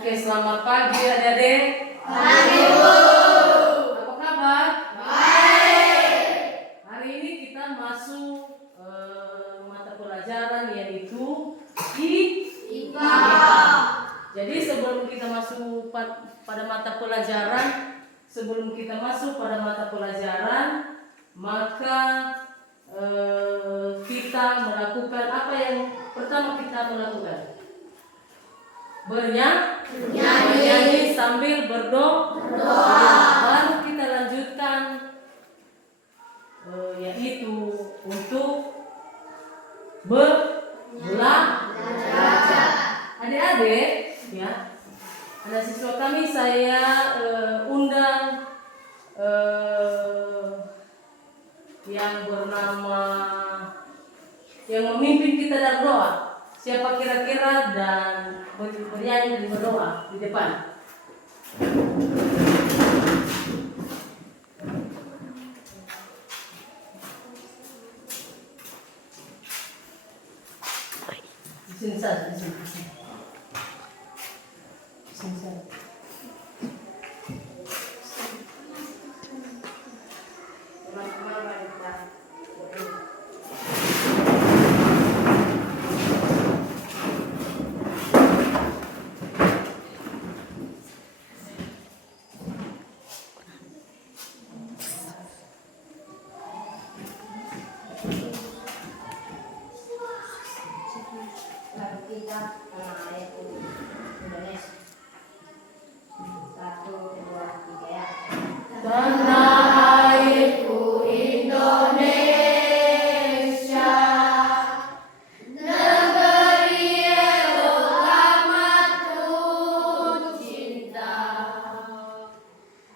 Oke, selamat pagi adik-adik. Pagi, Bu. Apa kabar? Baik. Hari ini kita masuk mata pelajaran yaitu IPA. Jadi sebelum kita masuk pada mata pelajaran, maka kita melakukan apa yang pertama kita melakukan? Bernyanyi sambil berdoa. Baru kita lanjutkan yaitu untuk belajar. Adik-adik, ya, anak siswa kami saya undang yang bernama yang memimpin kita dalam doa. Siapa kira-kira dan bernyanyi dan berdoa di depan? Di sini saja. Tanah airku Indonesia, negeri elok amat ku cinta,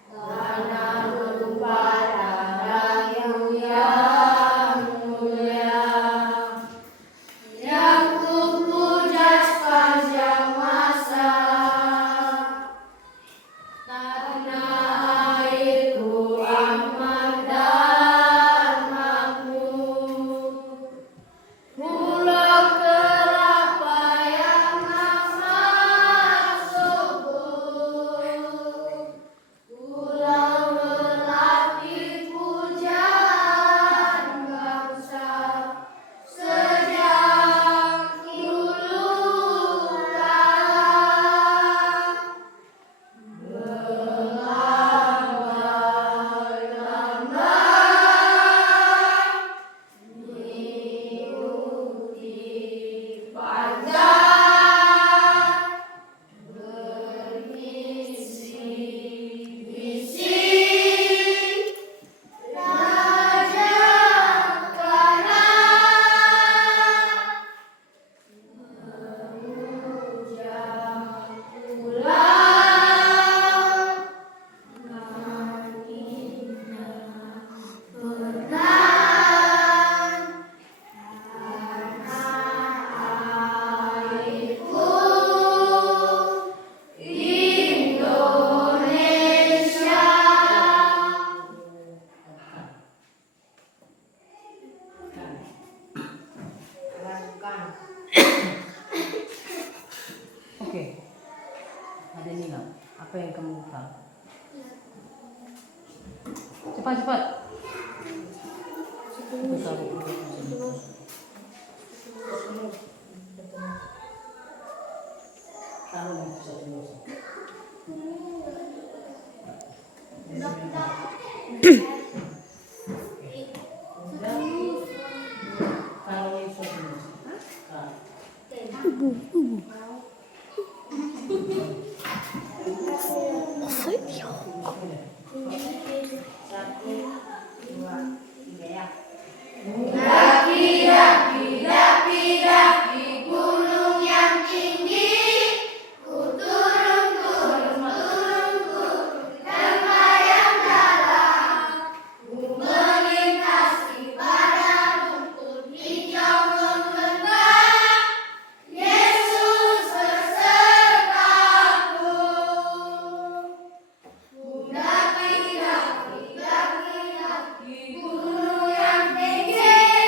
tanah tumpah darahmu yang mulia, yang ku puja sepanjang masa. Tanah airku aman dan makmur, Pulau Kelapa yang amat subur, pulau melati pujaan bangsa sejak dulu kala. Oke, ada Nina. Apa yang kamu tahu? Cepat. Daki gunung yang tinggi, ku turun lembah yang dalam, ku melintasi padang rumput hijau membentang. Yesus besertaku, ku daki gunung yang tinggi.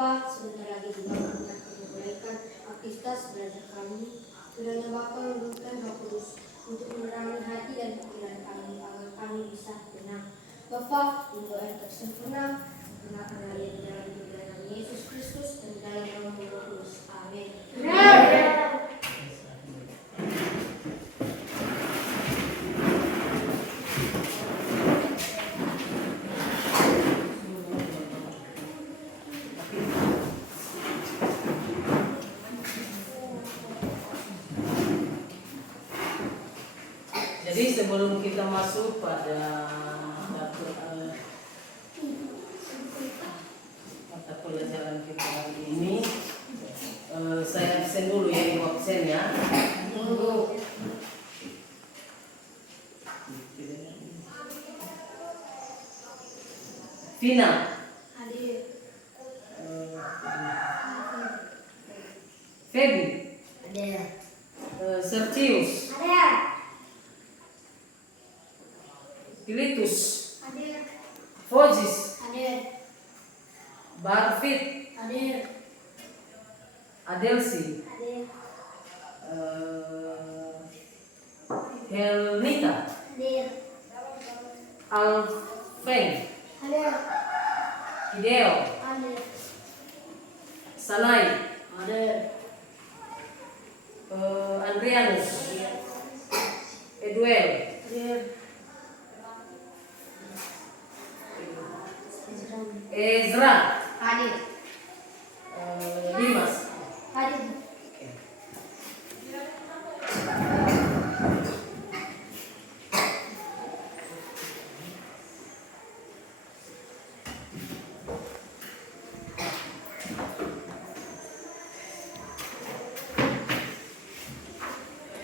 Bapak, sebentar lagi juga kami akan memulaikan aktivitas belajar kami. Kiranya Bapak menurunkan Roh Kudus untuk menerangi hati dan pikiran kami agar kami bisa tenang. Bapak, untuk yang tersempurna, perkenalkan kalian di dalam nama Yesus Kristus dan dalam nama Roh Kudus. Amin. Jadi sebelum kita masuk pada mata pelajaran kita hari ini, saya absen dulu ya, ibu absen ya. Vina. Hadir. Feby. Ada. Sertius. Ada. Pilitus. Hadir. Fojis. Hadir. Barfit. Hadir. Adelsi. Hadir. Helnita. Hadir. Alfeng. Hadir. Hideo. Hadir. Sanai. Hadir. Andrianus. Eduel. Hadir. Ezra. Hadir. Dimas. Hadir.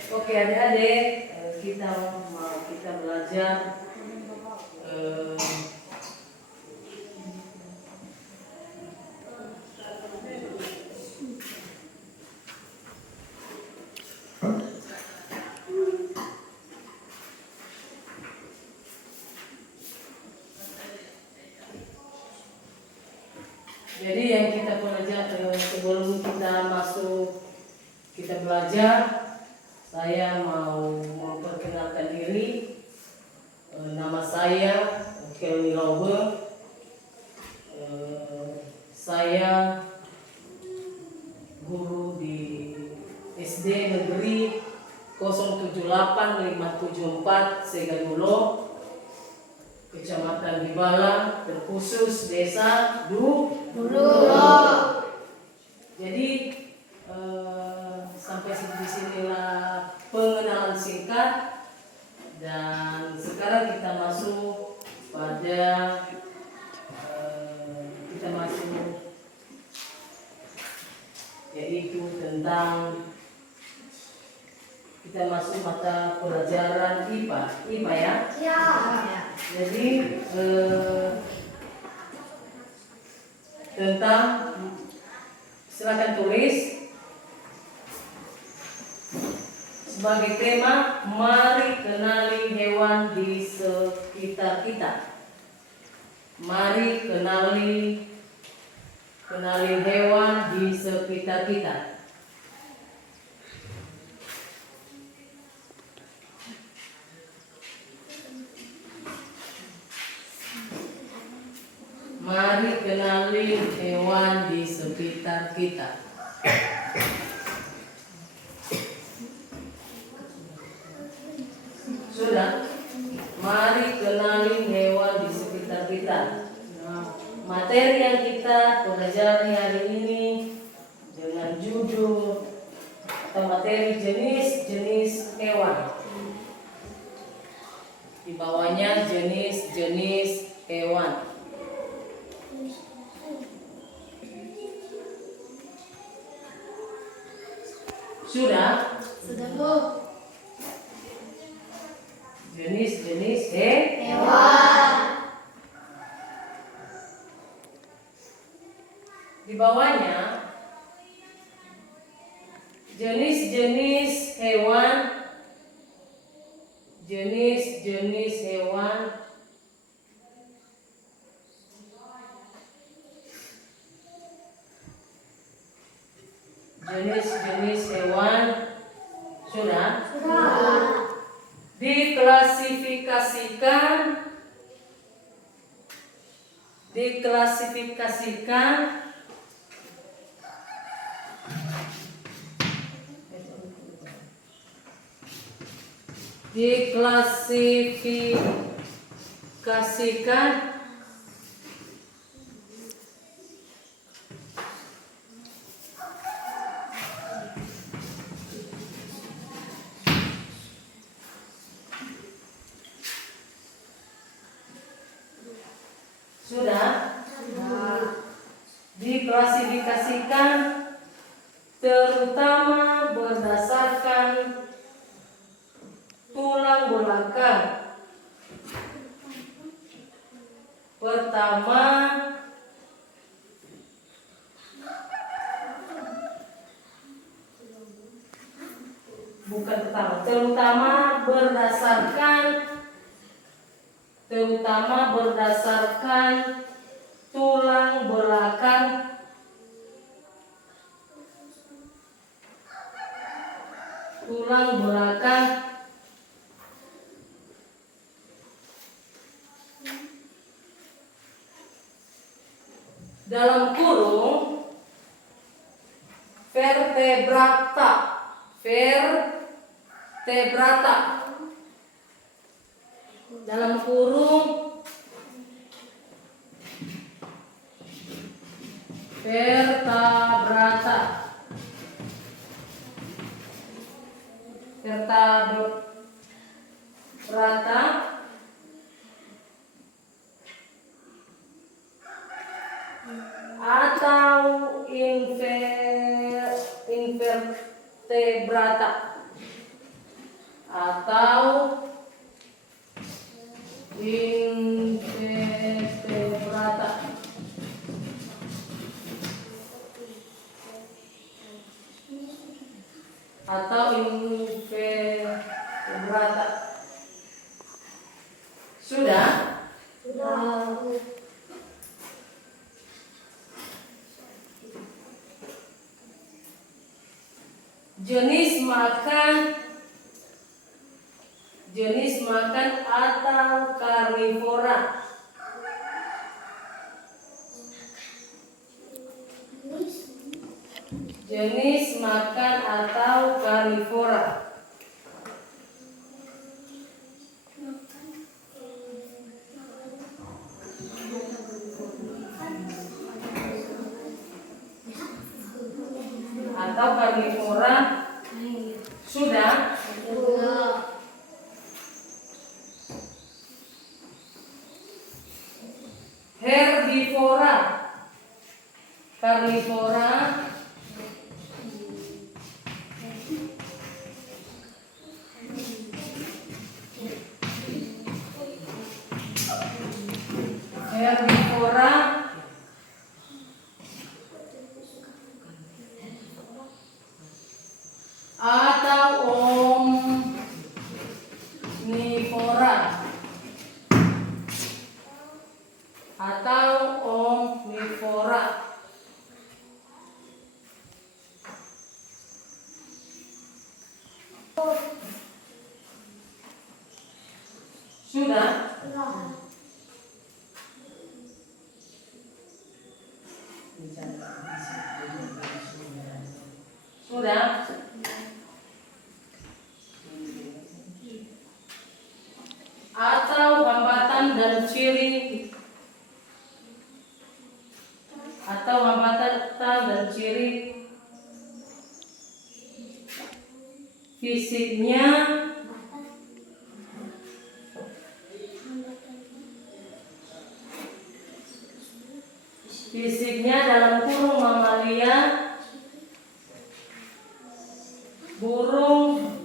Oke adik-adik, kita belajar jadi yang kita belajar sebelum kita masuk kita belajar, saya mau memperkenalkan diri. Nama saya Kelly Lobe. Saya guru di SD Negeri 078574 Segadulo, Kecamatan Gibala, terkhusus Desa Dulo. Jadi sampai di sinilah pengenalan singkat, dan sekarang kita masuk pada yaitu tentang kita masuk mata pelajaran IPA ya. Ya. Jadi tentang, silakan tulis sebagai tema, mari kenali hewan di sekitar kita. Mari kenali hewan di sekitar kita. Mari kenali hewan di sekitar kita. Sudah? Mari kenali hewan di sekitar kita. Materi yang kita pelajari hari ini dengan judul atau materi jenis-jenis hewan. Di bawahnya jenis-jenis hewan. Sudah? Sudah, Bu. Jenis-jenis Hewan. Di bawahnya jenis-jenis hewan. Jenis-jenis hewan jenis-jenis hewan sudah diklasifikasikan terutama berdasarkan tulang belakang. Pertama, terutama berdasarkan tulang belakang. Dalam kurung vertebrata. Dalam kurung vertebrata. Atau invertebrata Sudah? Jenis makan atau karnivora. Jenis makan atau karnivora. Atau karnivora. Sudah? Herbivora. Karnivora. Herbivora. Atau omnivora. Sudah? Sudah? Atau hambatan dan ciri. Fisiknya dalam kurung mamalia, burung,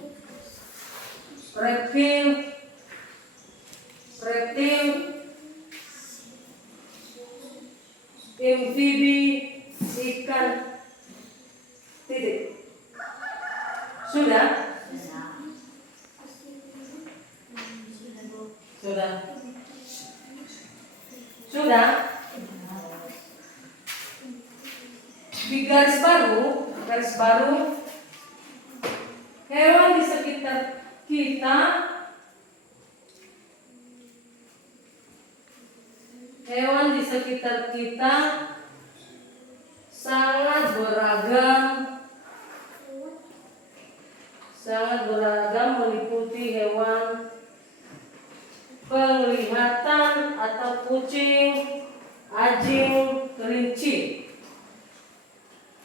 reptil, amfibi, ikan, titik. Sudah? Di garis baru Garis baru. Hewan di sekitar kita. Hewan di sekitar kita sangat beragam. Sangat beragam meliputi hewan penglihatan atau kucing, anjing, kelinci.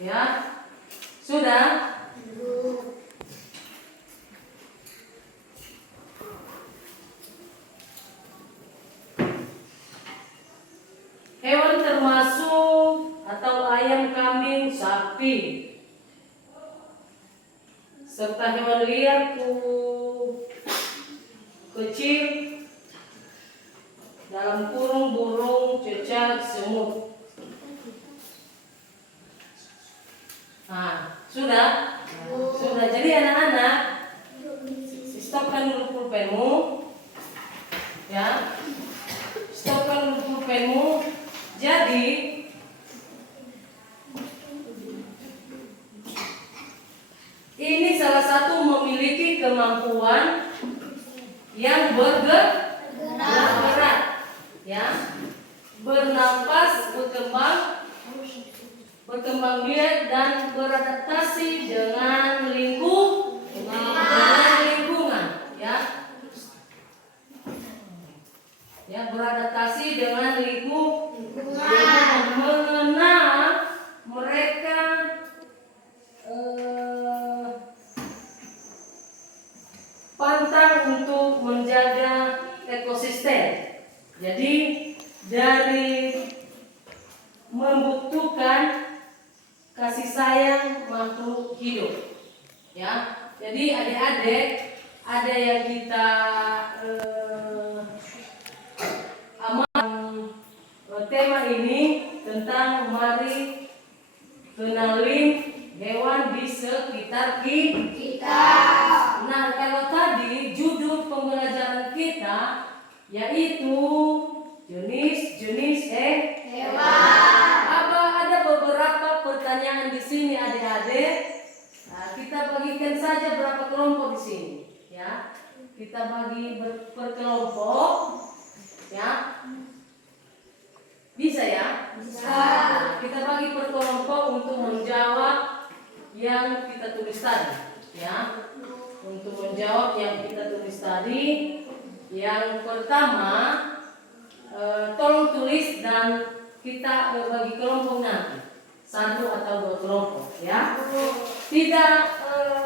Ya, sudah? Hewan termasuk atau ayam, kambing, sapi, serta hewan liar kecil dalam kurung burung, cicak, semut. Nah, sudah? Sudah. Jadi anak-anak, stopkan dulu pulpenmu. Ya. Stopkan dulu pulpenmu. Jadi ini salah satu memiliki kemampuan yang bergerak, ya, bernafas, berkembang biak dan beradaptasi dengan lingkungan, ya, beradaptasi dengan lingkungan, mengenal mereka pantang untuk menjaga ekosistem. Jadi dari membutuhkan kasih sayang makhluk hidup. Ya, jadi adik-adik, ada yang kita tema ini tentang mari kenalin hewan di sekitar kita. Nah, kalau tadi judul pembelajaran kita yaitu jenis-jenis hewan. Ada beberapa pertanyaan di sini adik-adik. Nah, kita bagikan saja berapa kelompok di sini, ya. Kita bagi per kelompok, ya. Bisa ya? Bisa. Nah, kita bagi per kelompok untuk menjawab yang kita tulis tadi, ya. Untuk menjawab yang kita tulis tadi, yang pertama tolong tulis dan kita bagi kelompok nanti 1 atau 2 kelompok, ya. Tidak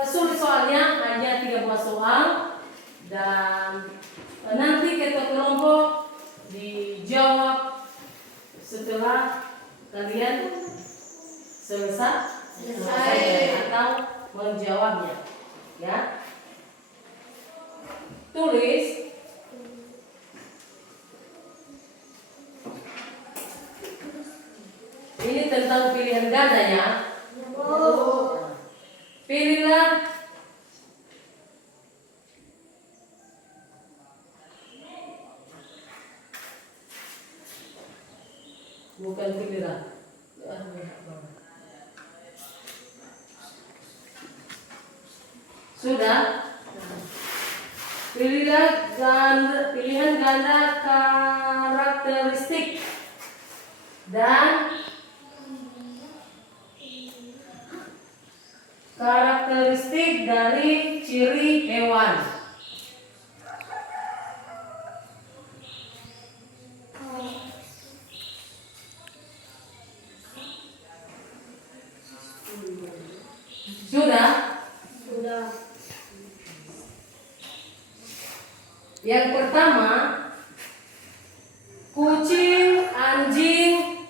sulit soalnya, hanya 3 soal dan nanti ketua kelompok dijawab setelah kalian selesai atau menjawabnya, ya. Tulis. Ini tentang pilihan ganda, ya. Pilihlah bukan pilihlah. Sudah? Pilihlah pilihan ganda karakteristik dan karakteristik dari ciri hewan. Sudah? Sudah. Yang pertama, kucing, anjing,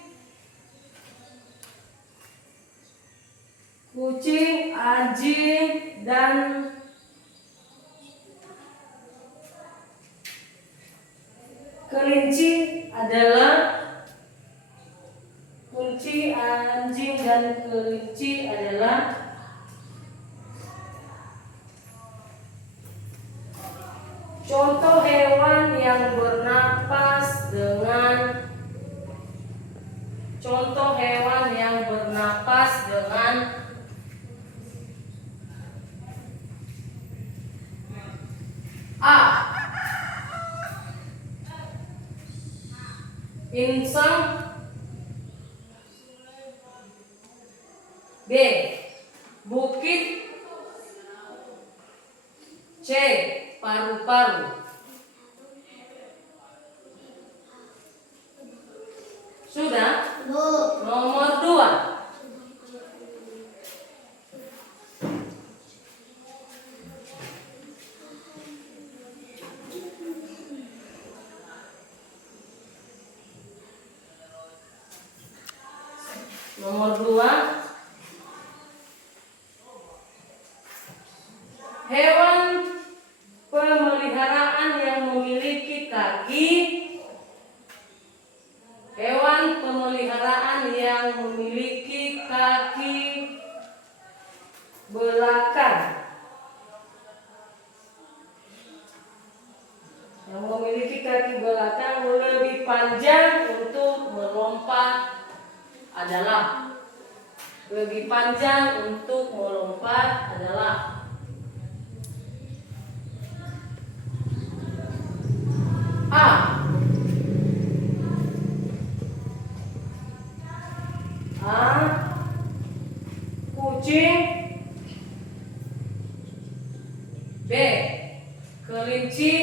dan kelinci adalah kunci. Anjing dan kelinci adalah contoh hewan yang bernapas dengan insang. B. Bukit. C. Paru-paru. Sudah? Bu. Nomor 2. Nomor 2. Hewan pemeliharaan yang memiliki kaki. Hewan pemeliharaan yang memiliki kaki belakang. Yang memiliki kaki belakang lebih panjang untuk melompat adalah. Lebih panjang untuk melompat adalah A. Kucing. B. Kelinci.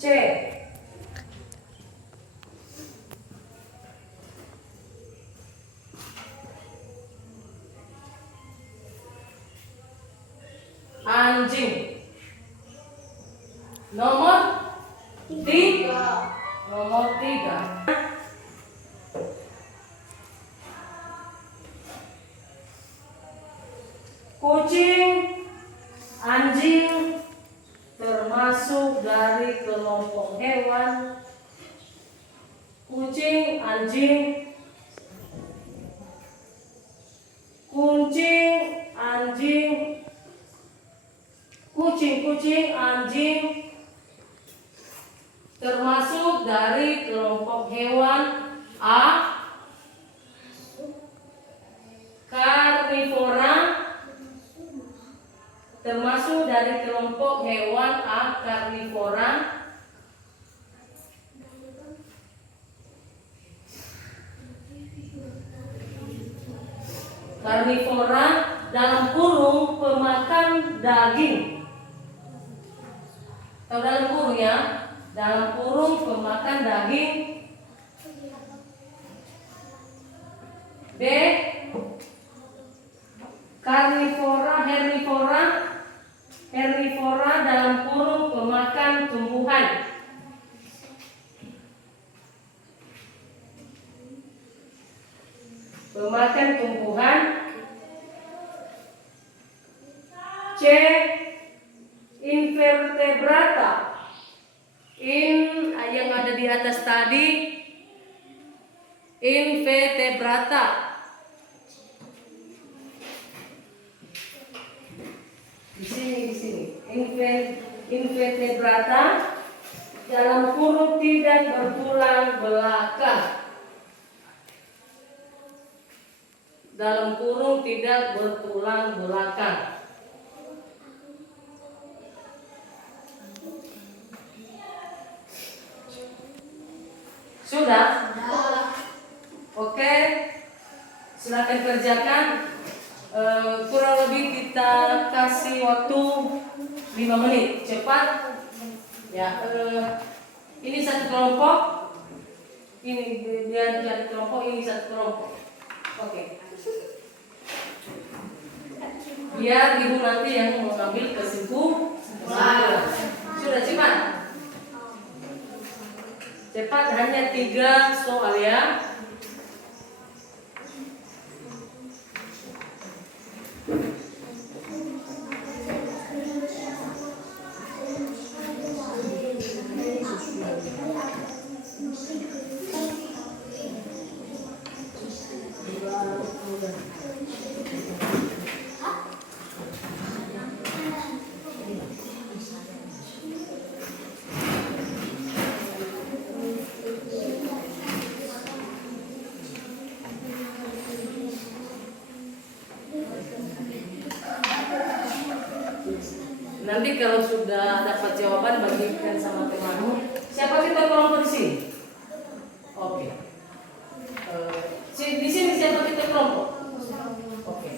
C. Anjing. Nomor 3. Nomor 3. Kucing, anjing termasuk dari kelompok hewan. Kucing, anjing. Kucing, anjing. Kucing, anjing termasuk dari kelompok hewan A. Karnivora. Termasuk dari kelompok hewan A. Karnivora. Karnivora dalam kurung pemakan daging. Atau dalam kurung ya, dalam kurung pemakan daging. B. Herbivora. Herbivora dalam kurung pemakan tumbuhan. Pemakan tumbuhan. C. Invertebrata. Yang ada di atas tadi invertebrata. Di sini. Invertebrata dalam kurung tidak bertulang belakang. Dalam kurung tidak bertulang belakang. Sudah? Oke. Silakan kerjakan. Kurang lebih kita kasih waktu 5 menit. Cepat. Ya, ini satu kelompok. Ini biar jadi kelompok, ini satu kelompok. Oke. Biar ibu nanti yang mengambil kesimpulan. Sudah cepat. Cepat, hanya 3 soal ya. Nanti kalau sudah dapat jawaban bagikan sama temanmu. Siapa kita kelompok di sini? Oke. Di sini siapa kita kelompok? Oke.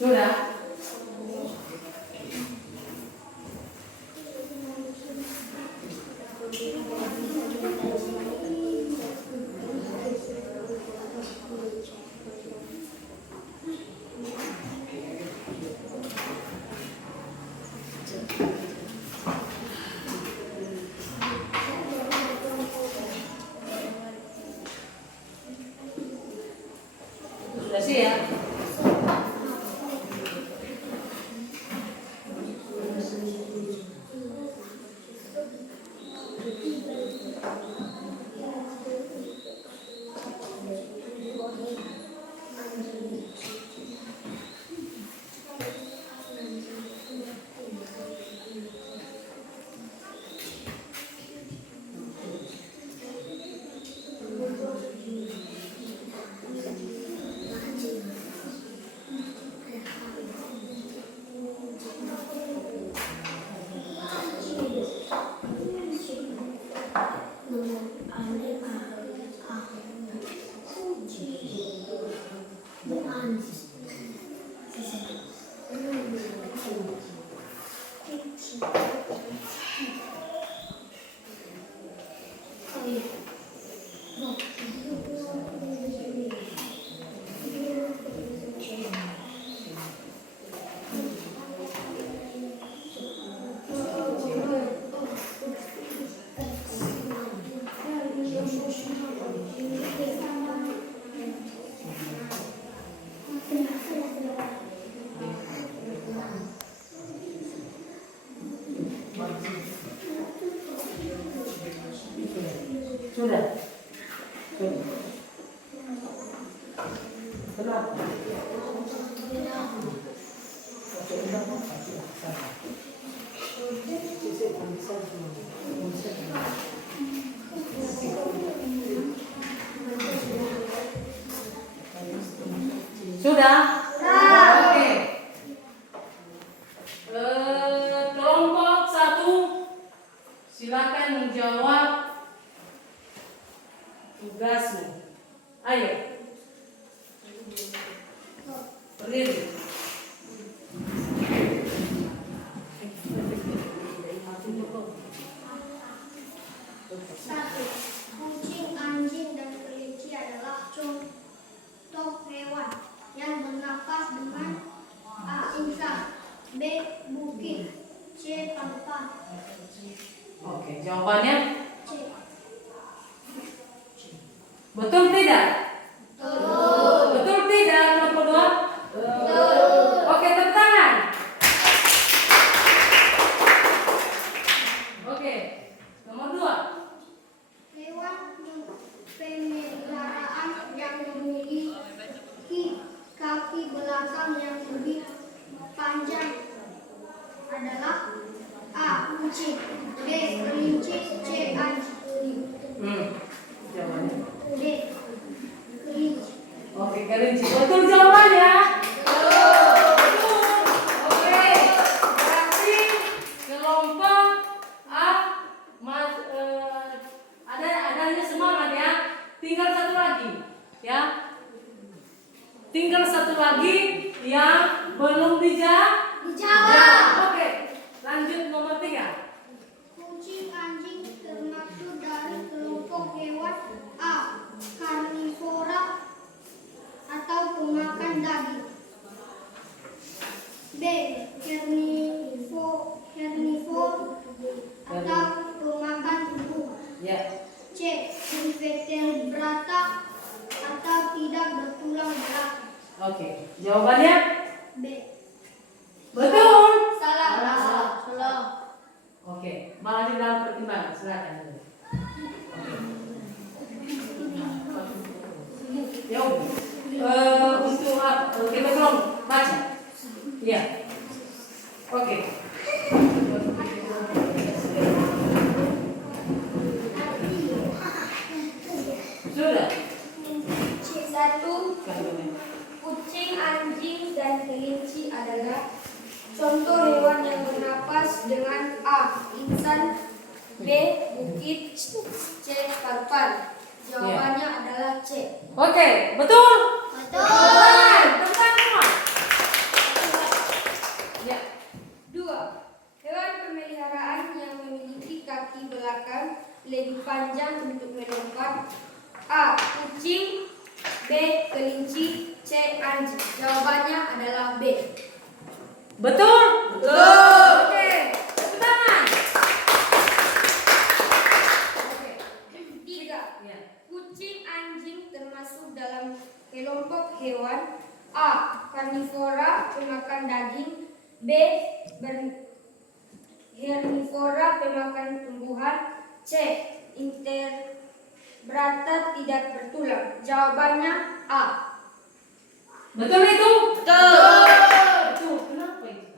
Sudah? Sudah siap? Sudah. Kenapa? Sudah? Oke. Kelompok 1 silakan menjawab tugasmu. Ayo. Berdiri. Satu, kucing, anjing, dan kelinci adalah contoh hewan yang bernapas dengan A. Insan, B. Bukit, C. Pantai. Oke, jawabannya C. betul tidak? Betul. Betul tidak kelompok 2? Betul. Oke, tepuk tangan. Oke, nomor 2. belakang yang lebih panjang adalah A. Kucing, B. Kelinci, C. Anjing. Jawabannya. D. Kelinci. Oke, kelinci. Betul jawabannya. Oke, berarti kelompok A adanya semangat ya. Tinggal satu lagi, ya. Tinggal satu lagi yang belum dijawab. Oke, lanjut nomor 3. Kucing anjing termasuk dari kelompok hewan A. Karnivora atau pemakan daging. B. Herbivore atau pemakan tumbuhan. Ya. C. Invertebrata atau tidak bertulang belakang. Oke, jawabannya B. betul. Salah. Oke, malah di dalam pertimbangan, silakan. Ya, untuk apa? Kita tolong baca. Iya. Oke. Sudah. C1. Kucing, anjing, dan kelinci adalah contoh hewan yang bernapas dengan A. Insan, B. Bukit, C. Parpar. Jawabannya adalah C. Oke, betul. Betul. Tentang semua. Ya. 2. Hewan pemeliharaan yang memiliki kaki belakang lebih panjang untuk melompat. A. Kucing, B. Kelinci, C. Anjing. Jawabannya adalah B. Betul. Oke, tepuk tangan. Oke. 3. Ya. Kucing anjing termasuk dalam kelompok hewan A. Karnivora pemakan daging, B. Herbivora pemakan tumbuhan, C. Invertebrata tidak bertulang. Jawabannya A. Betul itu? Betul. Kenapa itu?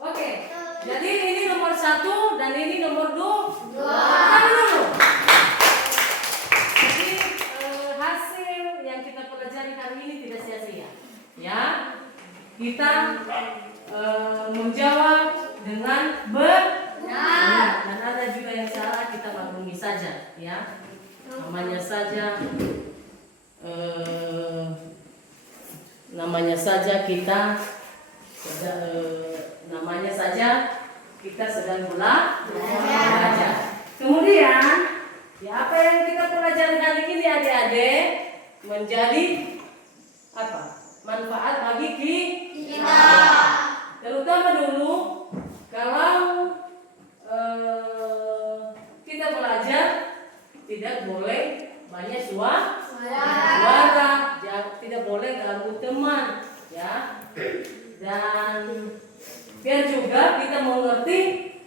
Oke. Jadi ini nomor 1 dan ini nomor 2. Tahan dulu. Jadi hasil yang kita pelajari hari ini tidak sia-sia. Ya. Kita menjawab dengan benar. Dan ada juga yang salah, kita maklumi saja, ya. Namanya saja kita sedang belajar. Kemudian, ya apa yang kita pelajari hari ini adik-adik menjadi apa? Manfaat bagi kita. Terutama dulu kalau kita belajar tidak boleh banyak suara, tidak boleh ganggu teman, ya. Dan biar juga kita mengerti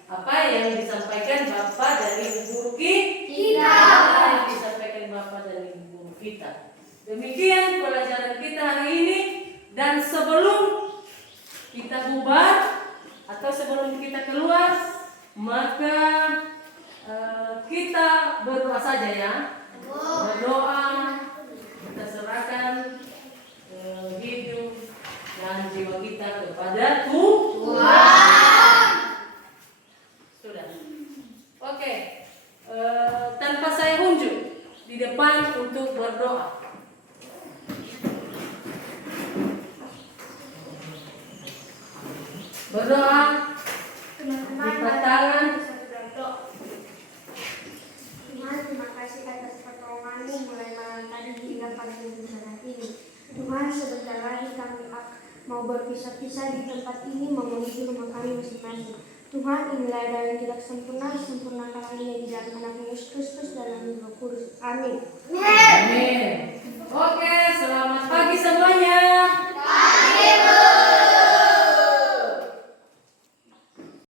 apa yang disampaikan Bapak dari guru kita. Apa yang disampaikan Bapak dari guru kita. Demikian pelajaran kita hari ini, dan sebelum kita bubar atau sebelum kita keluar, maka kita berdoa saja ya. Berdoa, kita serahkan hidup dan jiwa kita kepada Tuhan. Sudah. Oke. Tanpa saya unjuk di depan untuk berdoa. Berdoa, lipat tangan. Tuhan, terima kasih atas pertolongan-Mu mulai malam tadi hingga pagi hari ini. Tuhan, sebentar lagi kami mau berpisah-pisah di tempat ini menuju rumah kami masing-masing. Tuhan, inilah yang tidak sempurna, sempurnakanlah ia di dalam anak Yesus Kristus dalam Roh Kudus. Amin.